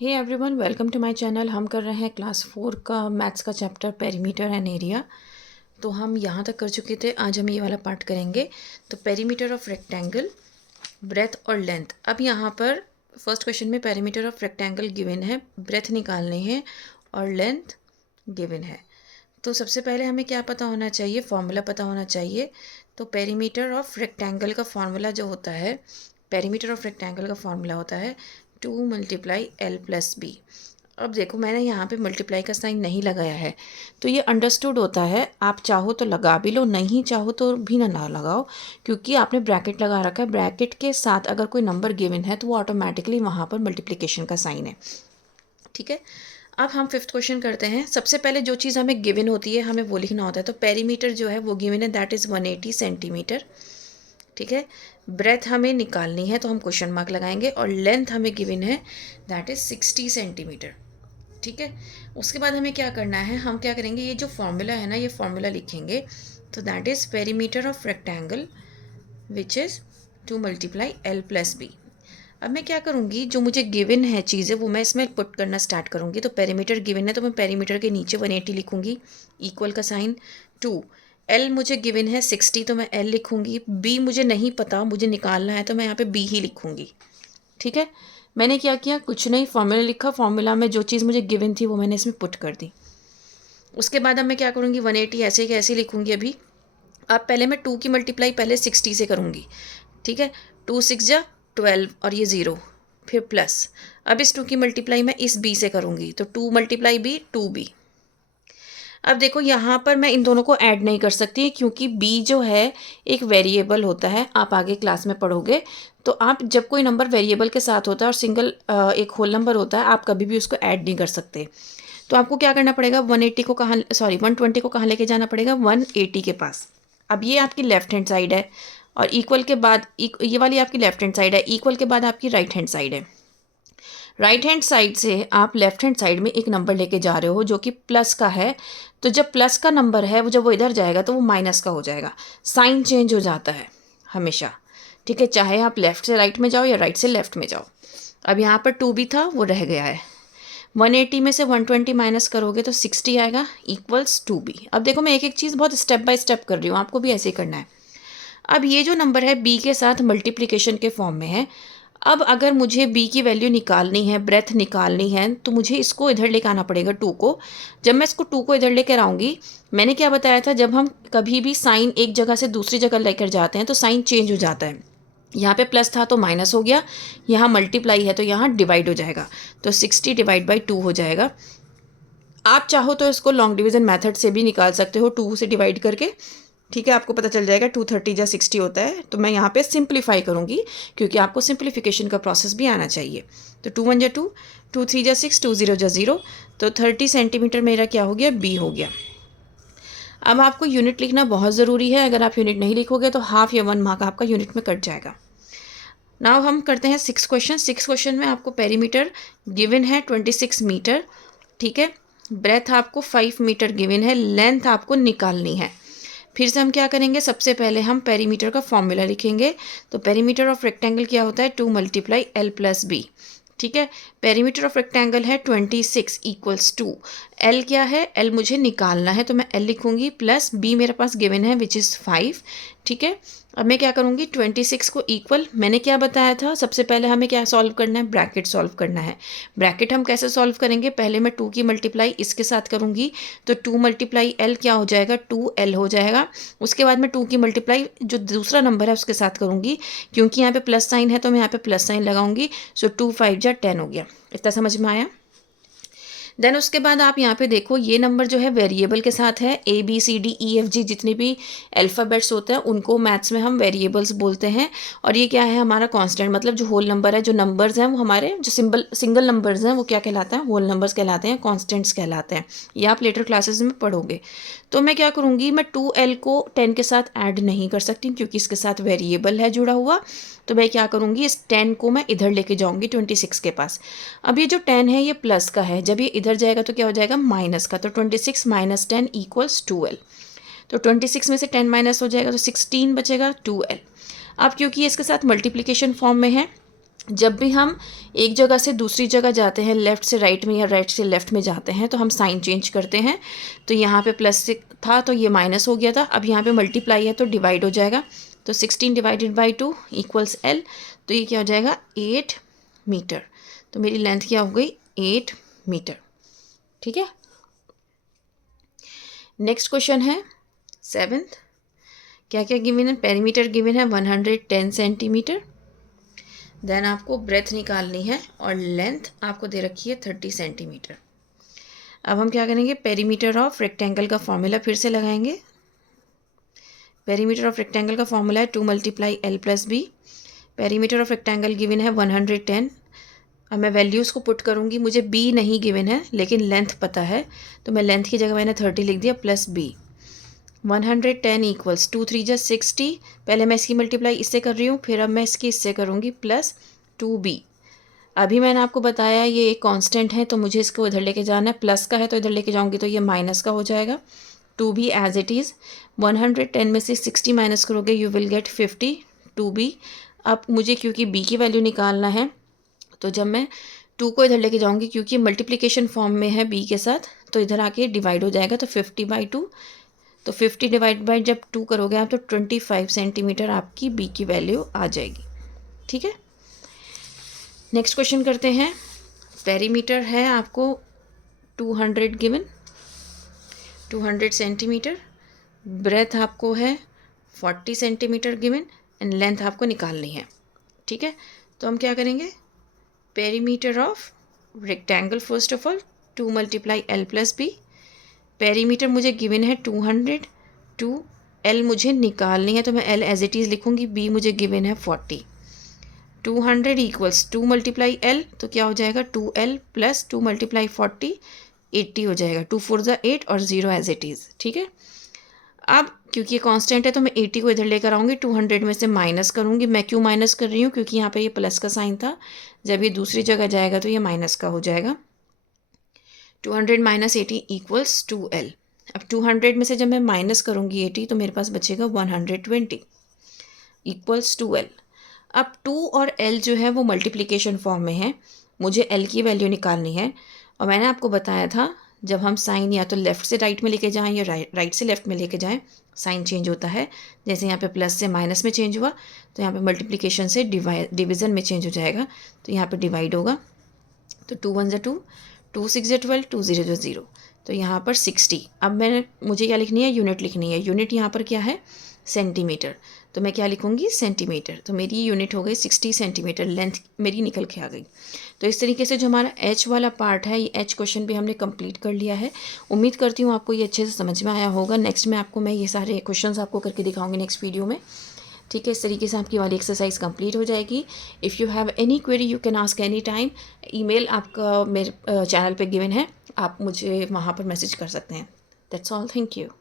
Hey everyone, welcome to my channel. हम कर रहे हैं क्लास 4 का मैथ्स का चैप्टर पेरीमीटर एंड एरिया। तो हम यहाँ तक कर चुके थे, आज हम ये वाला पार्ट करेंगे। तो पेरीमीटर ऑफ रेक्टेंगल, ब्रेथ और लेंथ। अब यहाँ पर फर्स्ट क्वेश्चन में पेरीमीटर ऑफ रेक्टेंगल गिवन है, ब्रेथ निकालनी है और लेंथ गिवन है। तो सबसे पहले हमें क्या पता होना चाहिए, फॉर्मूला पता होना चाहिए। तो पेरीमीटर ऑफ रेक्टेंगल का फॉर्मूला जो होता है, पेरीमीटर ऑफ रेक्टेंगल का फॉर्मूला होता है 2 मल्टीप्लाई एल प्लस बी। अब देखो, मैंने यहाँ पे मल्टीप्लाई का साइन नहीं लगाया है, तो ये अंडरस्टूड होता है। आप चाहो तो लगा भी लो, नहीं चाहो तो भी ना लगाओ, क्योंकि आपने ब्रैकेट लगा रखा है। ब्रैकेट के साथ अगर कोई नंबर गिवन है तो वो ऑटोमेटिकली वहाँ पर मल्टीप्लिकेशन का साइन है। ठीक है, अब हम फिफ्थ क्वेश्चन करते हैं। सबसे पहले जो चीज़ हमें गिवन होती है हमें वो लिखना होता है। तो पेरीमीटर जो है वो गिवन है, दैट इज़ 180 सेंटीमीटर। ठीक है, ब्रेथ हमें निकालनी है तो हम क्वेश्चन मार्क लगाएंगे, और लेंथ हमें गिवन है, दैट इज़ 60 सेंटीमीटर। ठीक है, उसके बाद हमें क्या करना है, हम क्या करेंगे, ये जो फॉर्मूला है ना, ये फॉर्मूला लिखेंगे। तो that is perimeter of rectangle which is 2 multiply L plus B. अब मैं क्या करूँगी, जो मुझे गिवन है चीज़ें वो मैं इसमें पुट करना स्टार्ट करूँगी। तो पेरीमीटर गिवन है तो मैं पेरीमीटर के नीचे 180 लिखूँगी, इक्वल का साइन 2। एल मुझे गिवन है 60, तो मैं एल लिखूँगी। बी मुझे नहीं पता, मुझे निकालना है, तो मैं यहाँ पे बी ही लिखूँगी। ठीक है, मैंने क्या किया, कुछ नहीं, फॉर्मूला लिखा। फॉर्मूला में जो चीज़ मुझे गिवन थी वो मैंने इसमें पुट कर दी। उसके बाद अब मैं क्या करूँगी, 180 ऐसे के ऐसे लिखूँगी अभी। अब पहले मैं 2 की मल्टीप्लाई पहले 60 से करूँगी। ठीक है, 2 6 जा 12 और ये 0, फिर प्लस। अब इस 2 की मल्टीप्लाई मैं इस बी से करूँगी, तो 2 मल्टीप्लाई बी 2b। अब देखो, यहाँ पर मैं इन दोनों को ऐड नहीं कर सकती, क्योंकि b जो है एक वेरिएबल होता है। आप आगे क्लास में पढ़ोगे। तो आप जब कोई नंबर वेरिएबल के साथ होता है और सिंगल एक होल नंबर होता है, आप कभी भी उसको ऐड नहीं कर सकते। तो आपको क्या करना पड़ेगा, 180 को कहाँ, सॉरी 120 को कहाँ लेके जाना पड़ेगा, 180 के पास। अब ये आपकी लेफ्ट हैंड साइड है, और इक्वल के बाद ये वाली आपकी लेफ्ट हैंड साइड है, इक्वल के बाद आपकी राइट हैंड साइड है। राइट हैंड साइड से आप लेफ्ट हैंड साइड में एक नंबर लेके जा रहे हो जो कि प्लस का है। तो जब प्लस का नंबर है, वो जब वो इधर जाएगा तो वो माइनस का हो जाएगा, साइन चेंज हो जाता है हमेशा। ठीक है, चाहे आप लेफ्ट से राइट में जाओ या राइट से लेफ्ट में जाओ। अब यहाँ पर 2b था, वो रह गया है। 180 में से 120 माइनस करोगे तो 60 आएगा, इक्वल्स 2b। अब देखो, मैं एक एक चीज़ बहुत स्टेप बाय स्टेप कर रही हूँ, आपको भी ऐसे ही करना है। अब ये जो नंबर है b के साथ मल्टीप्लिकेशन के फॉर्म में है। अब अगर मुझे b की वैल्यू निकालनी है, ब्रेथ निकालनी है, तो मुझे इसको इधर लेकर आना पड़ेगा 2 को। जब मैं इसको 2 को इधर लेकर आऊँगी, मैंने क्या बताया था, जब हम कभी भी साइन एक जगह से दूसरी जगह लेकर जाते हैं तो साइन चेंज हो जाता है। यहाँ पे प्लस था तो माइनस हो गया, यहाँ मल्टीप्लाई है तो यहाँ डिवाइड हो जाएगा। तो 60 डिवाइड बाई 2 हो जाएगा। आप चाहो तो इसको लॉन्ग डिवीज़न मेथड से भी निकाल सकते हो, 2 से डिवाइड करके। ठीक है, आपको पता चल जाएगा 230 या 60 होता है। तो मैं यहाँ पे सिंप्लीफाई करूँगी, क्योंकि आपको सिंप्लीफिकेशन का प्रोसेस भी आना चाहिए। तो 2 1 जा 2, 2 3 जा 6, 2 0 जा 0। तो 30 सेंटीमीटर मेरा क्या हो गया, बी हो गया। अब आपको यूनिट लिखना बहुत ज़रूरी है। अगर आप यूनिट नहीं लिखोगे तो हाफ या 1 मार्क आपका यूनिट में कट जाएगा। नाउ हम करते हैं 6 क्वेश्चन। 6 क्वेश्चन में आपको पेरीमीटर गिवन है 26 मीटर। ठीक है, ब्रेथ आपको 5 मीटर गिवन है, लेंथ आपको निकालनी है। फिर से हम क्या करेंगे, सबसे पहले हम पेरीमीटर का फॉर्मूला लिखेंगे। तो पेरीमीटर ऑफ रेक्टेंगल क्या होता है, 2 मल्टीप्लाई एल प्लस बी। ठीक है, पेरीमीटर ऑफ रेक्टेंगल है 26 इक्वल्स 2। एल क्या है, एल मुझे निकालना है, तो मैं एल लिखूंगी, प्लस बी मेरे पास गिवन है विच इज़ 5। ठीक है, अब मैं क्या करूँगी, 26 को इक्वल, मैंने क्या बताया था, सबसे पहले हमें क्या सॉल्व करना है, ब्रैकेट सॉल्व करना है। ब्रैकेट हम कैसे सॉल्व करेंगे, पहले मैं 2 की मल्टीप्लाई इसके साथ करूँगी, तो 2 मल्टीप्लाई एल क्या हो जाएगा, 2l हो जाएगा। उसके बाद मैं 2 की मल्टीप्लाई जो दूसरा नंबर है उसके साथ करूँगी, क्योंकि यहाँ पे प्लस साइन है तो मैं यहाँ पे प्लस साइन लगाऊंगी। सो 2 5 जा 10 हो गया। इतना समझ में आया। देन उसके बाद आप यहाँ पे देखो, ये नंबर जो है वेरिएबल के साथ है। ABCDEFG जितने भी अल्फ़ाबेट्स होते हैं उनको मैथ्स में हम वेरिएबल्स बोलते हैं। और ये क्या है, हमारा कांस्टेंट, मतलब जो होल नंबर है, जो नंबर्स हैं वो हमारे, जो सिंगल नंबर्स हैं वो क्या कहलाते हैं, होल नंबर्स कहलाते हैं, कांस्टेंट्स कहलाते हैं। ये आप लेटर क्लासेस में पढ़ोगे। तो मैं क्या करूँगी, मैं 2l को 10 के साथ ऐड नहीं कर सकती, क्योंकि इसके साथ वेरिएबल है जुड़ा हुआ। तो मैं क्या करूँगी, इस 10 को मैं इधर लेके जाऊँगी 26 के पास। अब ये जो 10 है ये प्लस का है, जब ये इधर जाएगा तो क्या हो जाएगा, माइनस का। तो 26 माइनस 10 इक्वल्स 2l। तो 26 में से 10 माइनस हो जाएगा तो 16 बचेगा, 2l। अब क्योंकि ये इसके साथ मल्टीप्लिकेशन फॉर्म में है, जब भी हम एक जगह से दूसरी जगह जाते हैं, लेफ़्ट से राइट में या राइट से लेफ़्ट में जाते हैं, तो हम साइन चेंज करते हैं। तो यहाँ पे प्लस से था तो ये माइनस हो गया था, अब यहाँ पे मल्टीप्लाई है तो डिवाइड हो जाएगा। तो 16 डिवाइडेड बाई 2 इक्वल्स L। तो ये क्या हो जाएगा 8 मीटर। तो मेरी लेंथ क्या हो गई 8 मीटर। ठीक है। नेक्स्ट क्वेश्चन है 7th। क्या क्या गिवन है? पेरीमीटर गिवन है 110 सेंटीमीटर। देन आपको ब्रेथ निकालनी है और लेंथ आपको दे रखी है 30 सेंटीमीटर। अब हम क्या करेंगे, पेरीमीटर ऑफ रेक्टेंगल का फॉर्मूला फिर से लगाएंगे। पेरीमीटर ऑफ रेक्टेंगल का फॉर्मूला है 2 × L + B। Perimeter of rectangle given है 110। अब मैं वैल्यूज़ को पुट करूँगी, मुझे B नहीं गिवन है लेकिन लेंथ पता है, तो मैं लेंथ की जगह मैंने 30 लिख दिया प्लस B। 110 इक्वल्स 2 3 = 60। पहले मैं इसकी मल्टीप्लाई इससे कर रही हूँ, फिर अब मैं इसकी इससे करूँगी प्लस 2B। अभी मैंने आपको बताया ये एक कांस्टेंट है तो मुझे इसको इधर लेके जाना है, प्लस का है तो इधर लेके जाऊँगी तो ये माइनस का हो जाएगा। 2B as it is. 110 में से 60 माइनस करोगे यू विल गेट 50 2B। अब मुझे क्योंकि B की वैल्यू निकालना है तो जब मैं 2 को इधर लेके जाऊँगी, क्योंकि मल्टीप्लिकेशन फॉर्म में है B के साथ, तो इधर आके डिवाइड हो जाएगा। तो 50/2। तो 50 डिवाइड बाई जब 2 करोगे आप तो 25 सेंटीमीटर आपकी B की वैल्यू आ जाएगी। ठीक है। नेक्स्ट क्वेश्चन करते हैं। पेरीमीटर है आपको 200 गिवन, 200 सेंटीमीटर। ब्रेथ आपको है 40 सेंटीमीटर गिवन एंड लेंथ आपको निकालनी है। ठीक है। तो हम क्या करेंगे, perimeter of rectangle first of all 2 × L + B। Perimeter मुझे गिवन है 200, 2 L मुझे निकालनी है तो मैं L एज इट इज़ लिखूँगी। B मुझे गिवन है 40। 200 इक्वल्स 2 × L तो क्या हो जाएगा 2L + 2 × 40 80 हो जाएगा। 2 4 = 8 और 0 एज इट इज़। ठीक है। अब क्योंकि ये कांस्टेंट है तो मैं 80 को इधर लेकर आऊँगी, 200 में से माइनस करूँगी। मैं क्यों माइनस कर रही हूँ, क्योंकि यहाँ पे ये प्लस का साइन था, जब ये दूसरी जगह जाएगा तो ये माइनस का हो जाएगा। 200 - 80 इक्वल्स 2L। अब 200 में से जब मैं माइनस करूँगी 80 तो मेरे पास बचेगा 120 इक्वल्स 2L। अब 2 और L जो है वो मल्टीप्लिकेशन फॉर्म में है, मुझे L की वैल्यू निकालनी है। और मैंने आपको बताया था जब हम साइन या तो लेफ़्ट से राइट में लेके जाएं या राइट से लेफ़्ट में लेके जाएं, साइन चेंज होता है। जैसे यहाँ पे प्लस से माइनस में चेंज हुआ तो यहाँ पे मल्टीप्लिकेशन से डिवीज़न में चेंज हो जाएगा। तो यहाँ पे डिवाइड होगा तो 2 1 = 2, 2 6 = 12, 2 0 = 0। तो यहाँ पर 60। अब मुझे क्या लिखनी है, यूनिट लिखनी है। यूनिट यहाँ पर क्या है, सेंटीमीटर। तो मैं क्या लिखूँगी, सेंटीमीटर। तो मेरी यूनिट हो गई 60 सेंटीमीटर। लेंथ मेरी निकल के आ गई। तो इस तरीके से जो हमारा H वाला पार्ट है, ये H क्वेश्चन भी हमने कंप्लीट कर लिया है। उम्मीद करती हूँ आपको ये अच्छे से समझ में आया होगा। नेक्स्ट में आपको मैं ये सारे क्वेश्चंस आपको करके दिखाऊंगी नेक्स्ट वीडियो में। ठीक है। इस तरीके से आपकी वाली एक्सरसाइज कंप्लीट हो जाएगी। If you have any query you can ask any time. Email आपका मेरे चैनल पे गिवन है, आप मुझे वहाँ पर मैसेज कर सकते हैं। That's all. Thank you.